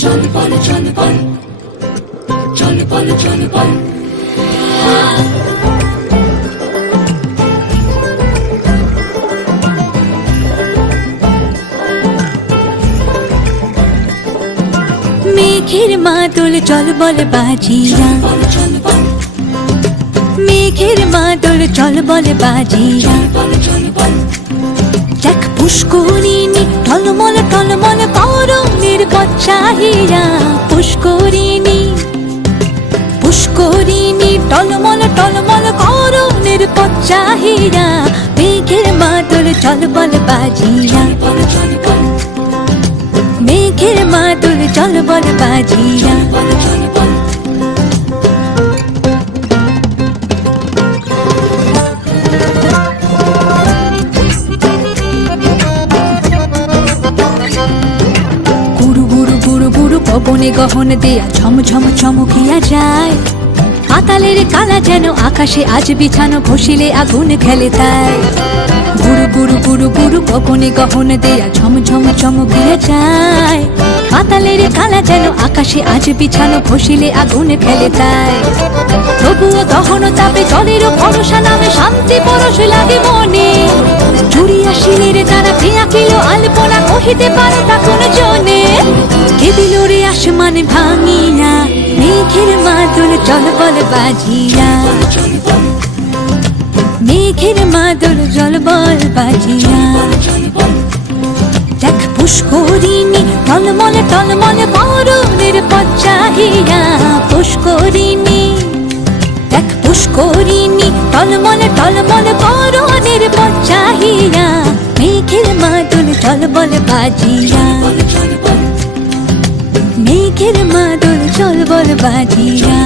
চল বল চল বল মেঘের মাদল চল বল বল মেঘের মাদল চল বল বল দেখ পুষ্করিণী টলমল টলমল করণের চাহিরা পুষ্করিণী পুষ্করিণী টলমল টলমল করণের চাহিরা মেঘের মাদল চল বল বাজিরা বল চল বল মেঘের মাদল চল বল পবনে গহন দেয়া ঝম ঝম চমকিয়া যায়। পাতালের কালা যেন আকাশে আজ বিছানো ঘষিলে আগুন খেলে তাই। গুরু গুরু গুরু গুরু পবনে গহন দেয়া ঝম ঝম চমকিয়া যায়। পাতালের কালা যেন আকাশে আজ বিছানো ঘষিলে আগুন খেলে তাই। তবুও দহন তাপে জলের ভরসা নামে শান্তি পরশ লাগে মনে। জুড়িয়া শিলের তারা ফিয়া কিলো আলপনা কহিতে পারে তা কোন জনে। কে দিল রে আসমান ভাঙিয়া, মেঘের মাদুর জল বল বাজিয়া। মেঘের মাদুর জল বল বাজিয়া। দেখ পুষ্করিণী, টলমল টলমল বরণের পচাহিয়া পুষ্করিণী, দেখ পুষ্করিণী, টলমল টলমল বরণের পচাহিয়া মেঘের মাদুল চল বল বাজিয়া। চোখের মাদল চল বল বাজিয়া